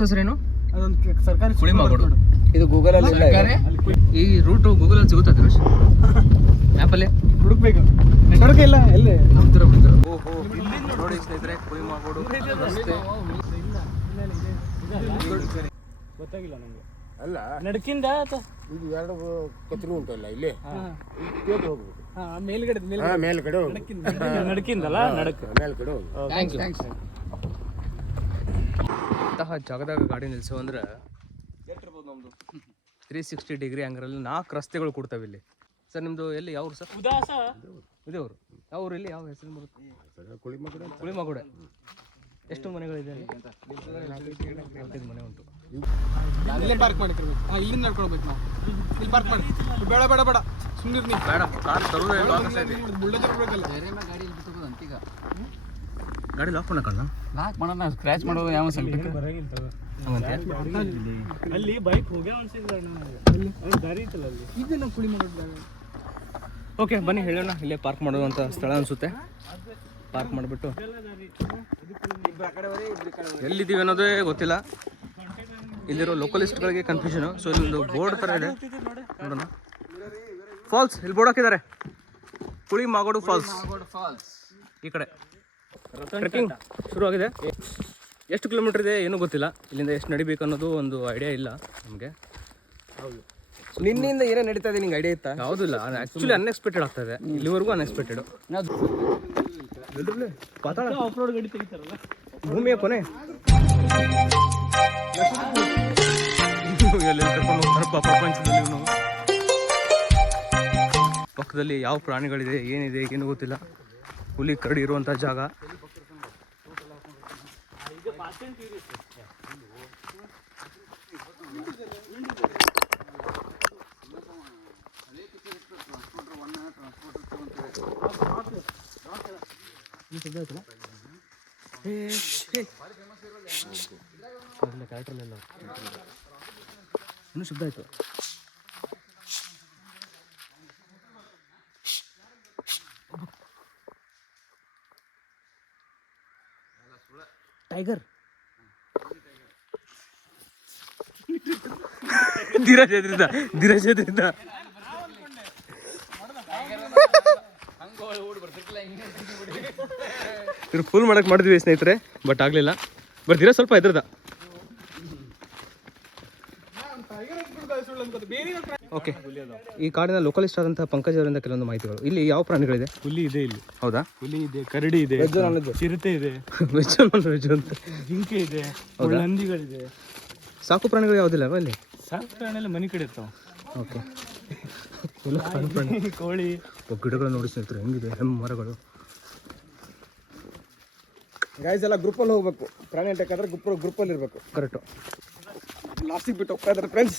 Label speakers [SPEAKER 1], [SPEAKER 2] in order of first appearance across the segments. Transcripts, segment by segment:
[SPEAKER 1] Google map ಹೆಸರೇನು?
[SPEAKER 2] ಅದೊಂದು ಸರ್ಕಾರಿ
[SPEAKER 1] ಕುಳಿ ಮಾಗೋಡು
[SPEAKER 3] ಇದು ಗೂಗಲ್ ಅಲ್ಲಿ ಇಲ್ಲ.
[SPEAKER 1] ಈ ರೂಟು ಗೂಗಲಲ್ಲಿ ಸಿಗುತ್ತಾ ತಿರುಷ್ ಮ್ಯಾಪಲ್ಲಿ
[SPEAKER 2] ಹುಡುಕ್ಬೇಕು. ನೆಟ್ವರ್ಕ್ ಇಲ್ಲ ಎಲ್ಲಿ?
[SPEAKER 1] ನಂತರ ಬಿಡ್ತೀರ ಓಹೋ. ನೋಡಿ ಸ್ನೇಹಿತರೆ ಕುಳಿ ಮಾಗೋಡು ರಸ್ತೆ
[SPEAKER 2] ಗೊತ್ತಾಗಿಲ್ಲ ನಂಗೆ.
[SPEAKER 3] ಅಲ್ಲ.
[SPEAKER 2] ನಡಕಿಂದ
[SPEAKER 3] ಇದು ಎರಡು ಕತ್ರಿ ಉಂಟಲ್ಲ ಇಲ್ಲಿ? ಕೇಳಿ ಹೋಗ್ಬೇಕು.
[SPEAKER 2] ಹಾ ಮೇಲ್ಗಡೆ
[SPEAKER 3] ಹಾ ಮೇಲ್ಗಡೆ ನಡಕಿಂದ
[SPEAKER 2] ನಡಕ ನಡಕ್.
[SPEAKER 3] ಮೇಲ್ಗಡೆ ಹೋಗ್ಬೇಕು
[SPEAKER 1] ಥ್ಯಾಂಕ್ ಯು ಇಂತಹ ಜಾಗದಾಗ ಗಾಡಿ ನಿಲ್ಸೋ ಅಂದ್ರೆ ತ್ರೀ ಸಿಕ್ಸ್ಟಿ ಡಿಗ್ರಿ ಹಂಗರಲ್ಲಿ ನಾಲ್ಕು ರಸ್ತೆಗಳು ಕೊಡ್ತಾವೆ ಇಲ್ಲಿ. ಸರ್ ನಿಮ್ಮದು ಎಲ್ಲಿ ಯಾವ ಸರ್?
[SPEAKER 2] ಉದಾಸ.
[SPEAKER 1] ಇದೇವ್ರು ಯಾವ ಊರು ಇಲ್ಲಿ? ಯಾವ ಹೆಸರು ಬರುತ್ತೆ
[SPEAKER 3] ಕುಳಿ ಮಗಡೆ
[SPEAKER 1] ಕುಳಿಮಗುಡೆ. ಎಷ್ಟು ಮನೆಗಳಿದೆ ನಾಲ್ಕೈದು ಮನೆ ಉಂಟು.
[SPEAKER 2] ಇಲ್ಲೇ ಪಾರ್ಕ್ ಮಾಡಿರ್ಬೇಕು ಹಾಂ ಇಲ್ಲಿಂದ ನಡ್ಕೊಳ್ಬೇಕು ನಾವು. ಇಲ್ಲಿ ಪಾರ್ಕ್ ಮಾಡಿ. ಬೇಡ ಬೇಡ ಬೇಡ. ಸುಮ್ಮನೆ
[SPEAKER 1] ಬೇಡ ಕಾರ್ ತರೋದೇ
[SPEAKER 2] ಬುಲ್ಡೋಜರ್ ಬೇಕಲ್ಲ ಬೇರೆ
[SPEAKER 1] ಗಾಡಿ ಲಾಕ್ ಮಾಡಕಣ್ಣ
[SPEAKER 3] ಲಾಕ್ ಮಾಡೋಣ ಸ್ಕ್ರ್ಯಾಚ್ ಮಾಡೋದು ಯಾವ ಸ್ವಲ್ಪ
[SPEAKER 2] ಅಲ್ಲಿ ಬೈಕ್ ಹೋಗ್ಯಾ ಅಣ್ಣ? ಅಲ್ಲಿ ದಾರಿ ಇತ್ತಲ್ಲ ಅಲ್ಲಿ? ಇದನ್ನ ಕುಳಿ ಮಾಡೋದು
[SPEAKER 1] ಓಕೆ ಬನ್ನಿ ಹೇಳೋಣ. ಇಲ್ಲೇ ಪಾರ್ಕ್ ಮಾಡುವಂಥ ಸ್ಥಳ ಅನಿಸುತ್ತೆ. ಪಾರ್ಕ್ ಮಾಡಿಬಿಟ್ಟು. ಎಲ್ಲಿದ್ದೀವಿ ಅನ್ನೋದೇ ಗೊತ್ತಿಲ್ಲ. ಇಲ್ಲಿರೋ ಲೋಕಲಿಸ್ಟ್ಗಳಿಗೆ ಕನ್ಫ್ಯೂಷನು ಸೊ ಇಲ್ಲೊಂದು ಬೋರ್ಡ್ ಥರ ಇದೆ. ನೋಡೋಣ. ಫಾಲ್ಸ್ ಇಲ್ಲಿ ಬೋರ್ಡ್ ಹಾಕಿದ್ದಾರೆ. ಕುಳಿ ಮಾಗೋಡು ಫಾಲ್ಸ್ ಈ ಕಡೆ. ಟ್ರೆಕ್ಕಿಂಗ್ ಶುರು ಆಗಿದೆ. ಎಷ್ಟು ಕಿಲೋಮೀಟರ್ ಇದೆ ಏನೂ ಗೊತ್ತಿಲ್ಲ. ಇಲ್ಲಿಂದ ಎಷ್ಟು ನಡಿಬೇಕು ಅನ್ನೋದು ಒಂದು ಐಡಿಯಾ ಇಲ್ಲ ನಮಗೆ.
[SPEAKER 3] ಹೌದು ನಿನ್ನಿಂದ ಏನೇ ನಡೀತಾ ಇದೆ ನಿಂಗೆ ಐಡಿಯಾ ಇತ್ತಾ?
[SPEAKER 1] ಯಾವುದಿಲ್ಲ ಆ್ಯಕ್ಚುಲಿ ಅನ್ಎಕ್ಸ್ಪೆಕ್ಟೆಡ್ ಆಗ್ತಾ ಇದೆ. ಇಲ್ಲಿವರೆಗೂ ಅನ್ಎಕ್ಸ್ಪೆಕ್ಟೆಡ್ ಭೂಮಿಯ ಕೊನೆ. ಪ್ರಪಂಚದಲ್ಲಿ. ಪಕ್ಕದಲ್ಲಿ ಯಾವ ಪ್ರಾಣಿಗಳಿದೆ ಏನಿದೆ ಏನು ಗೊತ್ತಿಲ್ಲ. ಹುಲಿ ಕರಡಿ ಇರುವಂಥ ಜಾಗ. ಇನ್ನೂ ಶುದ್ಧ ಆಯಿತು. ಟೈಗರ್. ಧೀರಜ್ ಎದ್ರಿಂದ ಧೀರಜ್ ಎದ್ರಿಂದ. ಇವ್ರು ಫುಲ್ ಮಾಡಕ್ ಮಾಡಿದ್ವಿ ಸ್ನೇಹಿತರೆ ಬಟ್ ಆಗಲಿಲ್ಲ. ಧೀರಜ್ ಸ್ವಲ್ಪ ಎದ್ರದ ಓಕೆ. ಈ ಕಾಡಿನ ಲೋಕಲಿಸ್ಟ್ ಆದಂತಹ ಪಂಕಜ್ ಅವರಿಂದ ಕೆಲವೊಂದು ಮಾಹಿತಿಗಳು. ಇಲ್ಲಿ ಯಾವ ಪ್ರಾಣಿಗಳಿದೆ?
[SPEAKER 2] ಹುಲಿ ಇದೆ ಇಲ್ಲಿ.
[SPEAKER 1] ಹೌದಾ?
[SPEAKER 2] ಹುಲಿ ಇದೆ ಕರಡಿ ಇದೆ ಚಿರತೆ ಇದೆ.
[SPEAKER 1] ವೆಜ್ ವೆಜ್ ಅಂತ.
[SPEAKER 2] ಜಿಂಕೆ ಇದೆ ಹಂದಿಗಳಿದೆ
[SPEAKER 1] ಸಾಕು ಪ್ರಾಣಿಗಳು ಯಾವುದಿಲ್ಲ ಇಲ್ಲಿ?
[SPEAKER 2] ಸಾಕು ಪ್ರಾಣಿ ಮನೆ ಕಡೆ ಇರ್ತಾವ.
[SPEAKER 1] ಓಕೆ. ಪ್ರಾಣಿ
[SPEAKER 2] ಕೋಳಿ.
[SPEAKER 1] ಗಿಡಗಳು ನೋಡಿ ಸ್ನೇಹಿತರೆ ಹೆಂಗಿದೆ? ಹೆಮ್ಮೆ ಮರಗಳು.
[SPEAKER 3] ಗಾಯ್ಸ್ ಎಲ್ಲ ಗ್ರೂಪಲ್ಲಿ ಹೋಗ್ಬೇಕು. ಪ್ರಾಣಿ ಅಟ್ಟಾದ್ರೆ ಗ್ರೂಪ್ ಗ್ರೂಪಲ್ಲಿ ಇರಬೇಕು.
[SPEAKER 1] ಕರೆಕ್ಟು
[SPEAKER 3] ಲಾಸ್ಟಿಗೆ ಬಿಟ್ಟು ಹೋಗ್ತಾ ಇದ್ದಾರೆ ಫ್ರೆಂಡ್ಸ್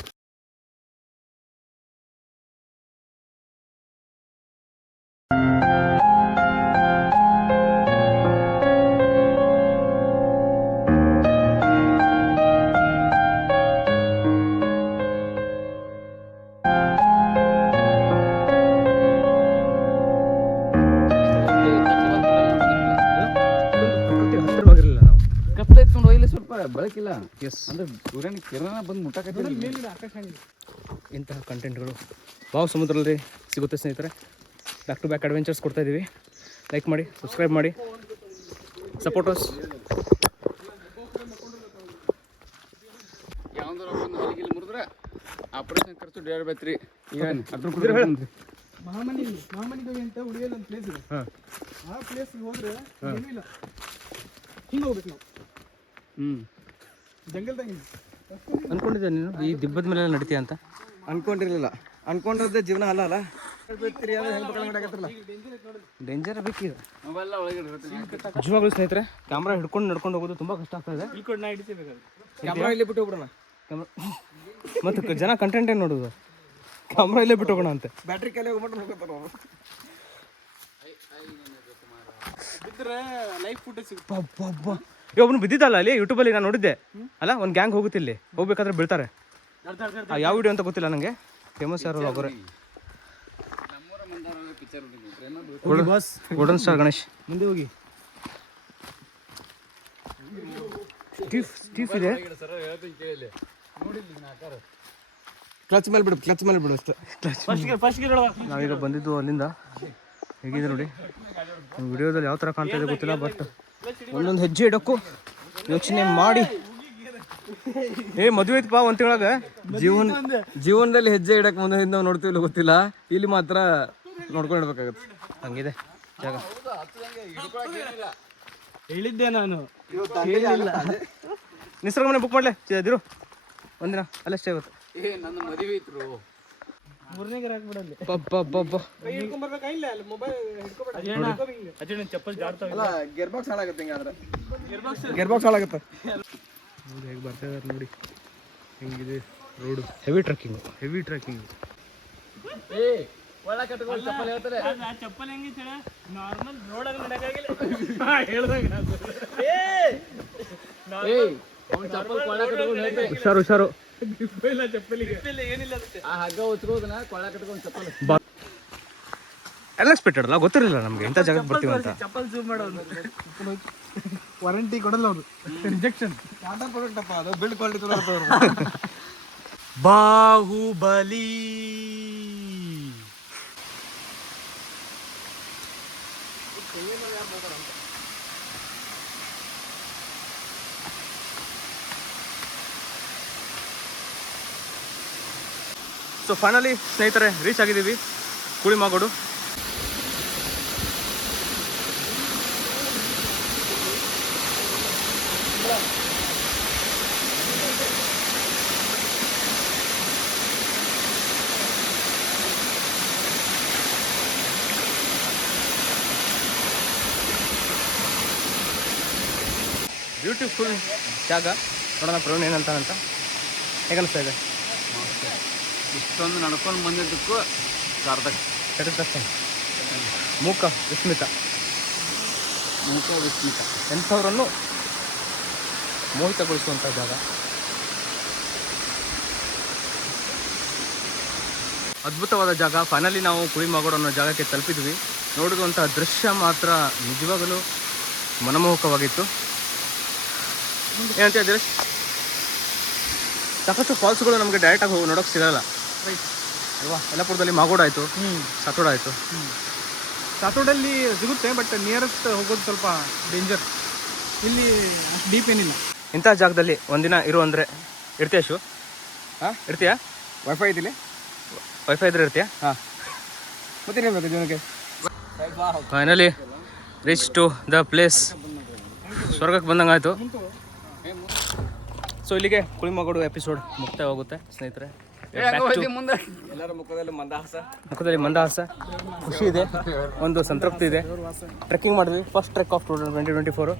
[SPEAKER 3] ಬೆಳಕಿಲ್ಲ.
[SPEAKER 1] ಎಸ್
[SPEAKER 3] ಅಂದ್ರೆ ಸೂರ್ಯನ ಕಿರಣ ಬಂದು ಮುಟ್ಟಕತ್ತಿಲ್ಲ
[SPEAKER 1] ಇಂತಹ ಕಂಟೆಂಟ್ಗಳು ಭಾವ ಸಮುದ್ರದಲ್ಲಿ ಸಿಗುತ್ತೆ ಸ್ನೇಹಿತರೆ. ಬ್ಯಾಕ್ ಟು ಬ್ಯಾಕ್ ಅಡ್ವೆಂಚರ್ಸ್ ಕೊಡ್ತಾ ಇದ್ದೀವಿ ಲೈಕ್ ಮಾಡಿ ಸಬ್ಸ್ಕ್ರೈಬ್ ಮಾಡಿ. ಸಪೋರ್ಟರ್ಸ್
[SPEAKER 3] ಯಾವ್ದಾರ ಒಂದು ಮುರಿದ್ರೆ ಆಪರೇಷನ್ ಖರ್ಚು ಡೇರ್ ಬೇತ್ರಿ. ಈಗ ಅದ್ರ
[SPEAKER 1] ಇದ್ರ ಹೇಳು.
[SPEAKER 2] ಮಹಾಮನಿ ಗವಿ ಅಂತ ಉಳಿಯಲ್ಲ ಒಂದು ಪ್ಲೇಸ್ ಇದೆ. ಆ ಪ್ಲೇಸ್ ಹೋದ್ರೆ ಏನೂ ಇಲ್ಲ. ಹಿಂಗೆ ಹೋಗ್ಬೇಕು ನಾವು. ಜಂಗಲ್ದಾಗ.
[SPEAKER 1] ಅನ್ಕೊಂಡಿದ್ದೆ ನೀನು? ಈ ದಿಬ್ಬದ ಮೇಲೆ ನಡಿತೀಯ ಅಂತ?
[SPEAKER 3] ಅನ್ಕೊಂಡಿರ್ಲಿಲ್ಲ. ಅನ್ಕೊಂಡಿದ್ದೆ ಜೀವನ ಅಲ್ಲ ಅಲ್ಲ?
[SPEAKER 1] ಡೇಂಜರ್ ಬೇಕಿದೆ? ನಿಜವಾಗ್ಲೂ ಸ್ನೇಹಿತರೆ ಕ್ಯಾಮ್ರಾ ಹಿಡ್ಕೊಂಡು ನಡ್ಕೊಂಡು ಹೋಗೋದು ತುಂಬ ಕಷ್ಟ ಆಗ್ತಾ ಇದೆ.
[SPEAKER 3] ಕ್ಯಾಮ್ರಾ ಇಲ್ಲಿ ಬಿಟ್ಟು ಹೋಗ್ಬಿಡೋಣ.
[SPEAKER 1] ಕ್ಯಾಮ್ರಾ ಮತ್ತು ಜನ ಕಂಟೆಂಟ್ ಏನು ನೋಡೋದು? ಕ್ಯಾಮ್ರಾ ಇಲ್ಲೇ ಬಿಟ್ಟು ಹೋಗೋಣ ಅಂತ.
[SPEAKER 3] ಬ್ಯಾಟ್ರಿ ಕೈಲಿ ಹೋಗ್ಬಿಟ್ಟು ಹೋಗ್ತಾರ ಅವ್ರು
[SPEAKER 2] ಬಿದ್ದರೆ ಲೈಫ್ ಫುಟೇಜ್ ಸಿಗುತ್ತೆ.
[SPEAKER 1] ಈಗ ಒಬ್ಬನು ಬಿದ್ದಿದ್ದಲ್ಲ ಅಲ್ಲಿ ಯೂಟ್ಯೂಬಲ್ಲಿ ನಾನು ನೋಡಿದ್ದೆ. ಅಲ್ಲ ಒಂದು ಗ್ಯಾಂಗ್ ಹೋಗುತ್ತೆ ಇಲ್ಲಿ. ಹೋಗ್ಬೇಕಾದ್ರೆ ಬೀಳ್ತಾರೆ. ಆ, ಯಾವ ವಿಡಿಯೋ ಅಂತ ಗೊತ್ತಿಲ್ಲ ನನಗೆ ಫೇಮಸ್ ಯಾರು ಅವರೇ
[SPEAKER 3] ನಮ್ಮೂರ Mandara picture
[SPEAKER 2] bus
[SPEAKER 1] golden star Ganesh.
[SPEAKER 2] ಮುಂದೆ ಹೋಗಿ.
[SPEAKER 1] ಸ್ಟೀಫ್ ಸ್ಟೀಫ್ ಇದೆ.
[SPEAKER 3] ಕ್ಲಚ್ ಮೇಲೆ ಬಿಡು ಕ್ಲಚ್ ಮೇಲೆ ಬಿಡು ಅಷ್ಟೇ.
[SPEAKER 1] ನಾವೀಗ ಬಂದಿದ್ದು ಅಲ್ಲಿಂದ. ಹೇಗಿದೆ ನೋಡಿ. ವಿಡಿಯೋದಲ್ಲಿ ಯಾವ ಥರ ಕಾಣ್ತಾ ಇದೆ ಗೊತ್ತಿಲ್ಲ ಬಟ್ ಒಂದೊಂದು ಹೆಜ್ಜೆ ಇಡಕ್ಕೂ ಯೋಚನೆ ಮಾಡಿ. ಏ ಮದುವೆ ಐತಪ್ಪ ಒಂದ್ ತಿಂಗಳಾಗ.
[SPEAKER 3] ಜೀವನ ಜೀವನದಲ್ಲಿ ಹೆಜ್ಜೆ ಇಡಕ್ ಮುಂದೆ ಹಿಂದೆ ನೋಡ್ತೀವಿ ಗೊತ್ತಿಲ್ಲ. ಇಲ್ಲಿ ಮಾತ್ರ ನೋಡ್ಕೊಂಡು ಇಡ್ಬೇಕಾಗತ್ತೆ
[SPEAKER 1] ಹಂಗಿದೆ. ಜಾಗ.
[SPEAKER 2] ಹೇಳಿದ್ದೆ ನಾನು.
[SPEAKER 1] ನಿಸರ್ಗ ಮನೆ ಬುಕ್ ಮಾಡ್ಲೆ? ದಿರು ಒಂದಿನ ಅಲ್ಲೇ ಸ್ಟೇ ಆಗುತ್ತೆ.
[SPEAKER 2] ಏ ಹಾಕ್ಬಿಡಲ್ಲಿ
[SPEAKER 1] ಪಬ್ಬ
[SPEAKER 3] ಗೇರ್ ಬಾಕ್ಸ್ ಹಾಳಾಗುತ್ತೆ ಹಿಂಗಾದ್ರೆ ಗೇರ್ ಬಾಕ್ಸ್ ಹಾಳಾಗುತ್ತೆ
[SPEAKER 1] ನೋಡಿ ಹೇಗೆ ಬರ್ತಾ ಇದಾರೆ ನೋಡಿ. ಹೆಂಗಿದೆ road heavy trekking heavy trekking
[SPEAKER 2] ಚಪ್ಪಲ್ ಹೆಂಗಿತ್ತು ನಾರ್ಮಲ್ ರೋಡಾಗ ನಡೆಯಕ್ಕಾಗಿಲ್ಲ ಹೇಳ್ದಂಗ
[SPEAKER 1] ಹುಷಾರು ಹುಷಾರು.
[SPEAKER 2] ಇಲ್ಲ ಚಪ್ಪಲಿಗೆ. ಏನಿಲ್ಲ
[SPEAKER 1] ಅನ್ಎಕ್ಸ್ಪೆಕ್ಟೆಡ್ ಅಲ್ಲ? ಗೊತ್ತಿರಲಿಲ್ಲ ನಮಗೆ. ಇಂಥ ಜಾಗಕ್ಕೆ ಬರ್ತೀವಿ ಅಂತ.
[SPEAKER 2] ಚಪ್ಪಲ್ ಜೂಮ್ ಮಾಡೋದು ವಾರಂಟಿ ಕೊಡಲ್ಲ ಅವರು. ಇಂಜೆಕ್ಷನ್
[SPEAKER 3] ಟಾಟಾ ಪ್ರಾಡಕ್ಟ್ ಅಪ್ಪ ಅದು build quality
[SPEAKER 1] Baahubali. So finally ಸ್ನೇಹಿತರೆ ರೀಚ್ ಆಗಿದ್ದೀವಿ. ಕುಳಿಮಾಗೋಡು ಬ್ಯೂಟಿಫುಲ್ ಜಾಗ. ನೋಡೋಣ ಪ್ರವೀಣ್ ಏನಂತಾನಂತ ಹೇಗನ್ನಿಸ್ತಾ ಇದೆ?
[SPEAKER 3] ಇಷ್ಟೊಂದು ನಡ್ಕೊಂಡು ಬಂದಿದ್ದಕ್ಕೂ ಸಾರ್ಥಕ.
[SPEAKER 1] ಸ್ಯಾಟಿಸ್ಫ್ಯಾಕ್ಷನ್ ಮೂಕ ವಿಸ್ಮಿತ.
[SPEAKER 3] ಮೂಕ ವಿಸ್ಮಿತ.
[SPEAKER 1] ಎಂಥವ್ರನ್ನು ಮೋಹಿತಗೊಳಿಸುವಂಥ ಜಾಗ. ಅದ್ಭುತವಾದ ಜಾಗ. ಫೈನಲಿ ನಾವು ಕುಳಿಮಾಗೋಡು ಅನ್ನೋ ಜಾಗಕ್ಕೆ ತಲುಪಿದ್ವಿ. ನೋಡಿದಂಥ ದೃಶ್ಯ ಮಾತ್ರ ನಿಜವಾಗಲೂ ಮನಮೋಹಕವಾಗಿತ್ತು. ಏನಂತ ಹೇಳಿದ್ರೆ ಸಾಕಷ್ಟು ಫಾಲ್ಸ್ಗಳು ನಮಗೆ ಡೈರೆಕ್ಟಾಗಿ ಹೋಗಿ ನೋಡೋಕೆ ಸಿಗಲ್ಲ. ಅಲ್ವಾ? ಯಲ್ಲಾಪುರದಲ್ಲಿ ಮಾಗೋಡ ಆಯಿತು ಸಾತೋಡ ಆಯಿತು.
[SPEAKER 2] ಸಾತೋಡಲ್ಲಿ ಸಿಗುತ್ತೆ ಬಟ್ ನಿಯರೆಸ್ಟ್ ಹೋಗೋದು ಸ್ವಲ್ಪ ಡೇಂಜರ್ ಇಲ್ಲಿ ಅಷ್ಟು ಡೀಪ್ ಏನಿಲ್ಲ.
[SPEAKER 1] ಇಂಥ ಜಾಗದಲ್ಲಿ ಒಂದಿನ ಇರು ಅಂದರೆ ಇರ್ತೀಯ ಶು ಹಾಂ ಇರ್ತೀಯಾ?
[SPEAKER 3] ವೈಫೈ ಇದಿಲ್ಲ
[SPEAKER 1] ವೈಫೈ ಇದ್ರೆ ಇರ್ತೀಯಾ?
[SPEAKER 3] ಹಾಂ. ಮತ್ತೇನು ಬೇಕು ಜೀವನಕ್ಕೆ?
[SPEAKER 1] Finally reach to the place ಸ್ವರ್ಗಕ್ಕೆ ಬಂದಂಗೆ ಆಯಿತು. ಸೊ ಇಲ್ಲಿಗೆ ಕುಳಿಮಗೋಡು ಎಪಿಸೋಡ್ ಮುಕ್ತಾಯವಾಗುತ್ತೆ ಸ್ನೇಹಿತರೆ. Back to-
[SPEAKER 3] ಮುಂದೆ. ಎಲ್ಲರ ಮುಖದಲ್ಲಿ ಮಂದಹಾಸ.
[SPEAKER 1] ಮುಖದಲ್ಲಿ ಮಂದಹಾಸ. ಖುಷಿ ಇದೆ. ಒಂದು ಸಂತೃಪ್ತಿ ಇದೆ. ಟ್ರೆಕ್ಕಿಂಗ್ ಮಾಡಿದ್ವಿ. First trek of two twenty twenty four